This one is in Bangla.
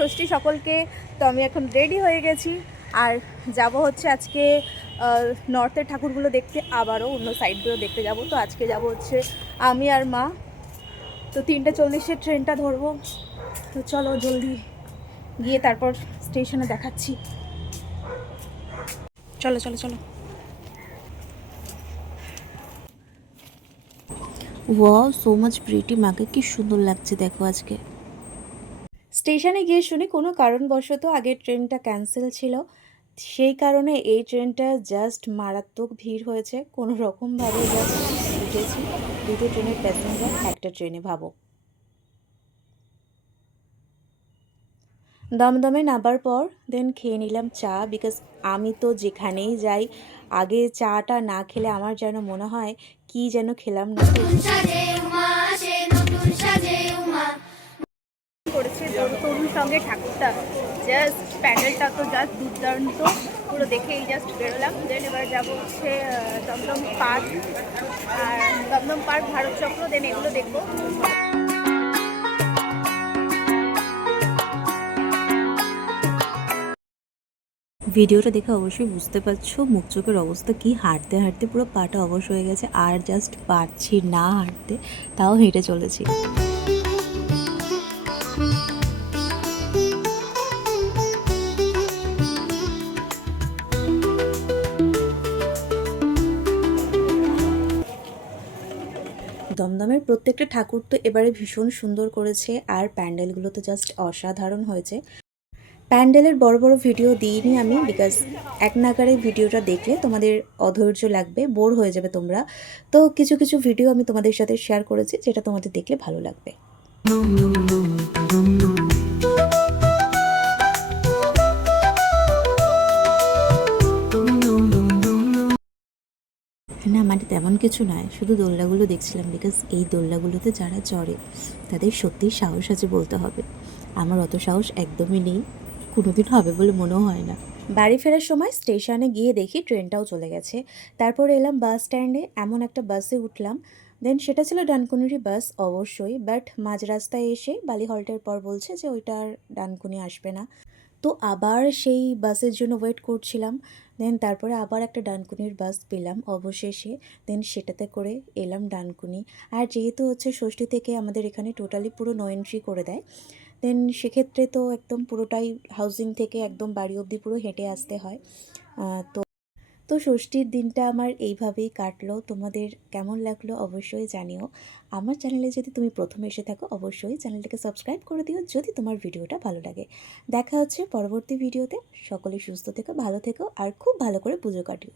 ষষ্ঠী সকলকে। তো আমি এখন রেডি হয়ে গেছি আর যাব হচ্ছে আজকে নর্থের ঠাকুরগুলো দেখতে, আবারও অন্য সাইডগুলো দেখতে যাব। তো আজকে যাব হচ্ছে আমি আর মা। তো 3:40 ট্রেনটা ধরবো। তো চলো জলদি গিয়ে তারপর স্টেশনে দেখাচ্ছি। চলো চলো চলো। Wow, so much pretty. মাকে কি সুন্দর লাগছে দেখো আজকে। স্টেশনে গিয়ে শুনি কোনো কারণবশত আগের ট্রেনটা ক্যান্সেল ছিল, সেই কারণে এই ট্রেনটা জাস্ট মারাত্মক ভিড় হয়েছে। কোনো রকমভাবে জাস্ট উঠেছি। দুটো ট্রেনের প্যাসেঞ্জার একটা ট্রেনে, ভাবো। দমদমে নামার পর দেন খেয়ে নিলাম চা, বিকজ আমি তো যেখানেই যাই আগে চাটা না খেলে আমার যেন মনে হয় কি যেন খেলাম না। করেছে তরুণ সঙ্গে ঠাকুরটা, জাস্ট প্যান্ডেলটা তো জাস্ট দুর্দান্ত, পুরো দেখেই জাস্ট বেরোলাম। দেন এবার যাবো হচ্ছে দমদম পার্ক, আর দমদম পার্ক, ভারত চক্র, দেন এগুলো দেখবো। ভিডিওটা দেখে অবশ্যই বুঝতে পারছো মুখ চোখের অবস্থা কি। হাঁটতে হাঁটতে পুরো পাটা অবশ হয়ে গেছে, আর জাস্ট পারছি না হাঁটতে, তাও হেঁটে চলেছি। দমদমের প্রত্যেকটা ঠাকুর তো এবারে ভীষণ সুন্দর করেছে, আর প্যান্ডেলগুলো তো জাস্ট অসাধারণ হয়েছে। প্যান্ডেলের বড় বড় ভিডিও দিইনি আমি, বিকজ এক নাগারে ভিডিওটা দেখলে তোমাদের অধৈর্য লাগবে, বোর হয়ে যাবে তোমরা। তো কিছু কিছু ভিডিও আমি তোমাদের সাথে শেয়ার করেছি, যেটা তোমাদের দেখলে ভালো লাগবে। না মানে তেমন কিছু নয়, শুধু দোলনাগুলো দেখছিলাম, বিকজ এই দোলনাগুলোতে যারা চড়ে তাদের সত্যিই সাহস আছে বলতে হবে। আমার অত সাহস একদমই নেই, কোনোদিন হবে বলে মনেও হয় না। বাড়ি ফেরার সময় স্টেশনে গিয়ে দেখি ট্রেনটাও চলে গেছে। তারপর এলাম বাস স্ট্যান্ডে, এমন একটা বাসে উঠলাম। দেন সেটা ছিল ডানকুনিরই বাস অবশ্যই, বাট মাঝ রাস্তায় এসে বালি হল্টের পর বলছে যে ওইটা আর ডানকুনি আসবে না। তো আবার সেই বাসের জন্য ওয়েট করছিলাম। দেন তারপরে আবার একটা ডানকুনির বাস পেলাম অবশেষে। দেন সেটাতে করে এলাম ডানকুনি। আর যেহেতু হচ্ছে ষষ্ঠী থেকে আমাদের এখানে টোটালি পুরো নো এন্ট্রি করে দেয়, দেন সেক্ষেত্রে তো একদম পুরোটাই হাউজিং থেকে একদম বাড়ি অবধি পুরো হেঁটে আসতে হয়। তো তো ষষ্ঠীর দিনটা আমার এইভাবেই কাটলো। তোমাদের কেমন লাগলো অবশ্যই জানিও। আমার চ্যানেলে যদি তুমি প্রথমে এসে থাকো অবশ্যই চ্যানেলটাকে সাবস্ক্রাইব করে দিও যদি তোমার ভিডিওটা ভালো লাগে। দেখা হচ্ছে পরবর্তী ভিডিওতে। সকলে সুস্থ থেকো, ভালো থেকো, আর খুব ভালো করে পুজো কাটিও।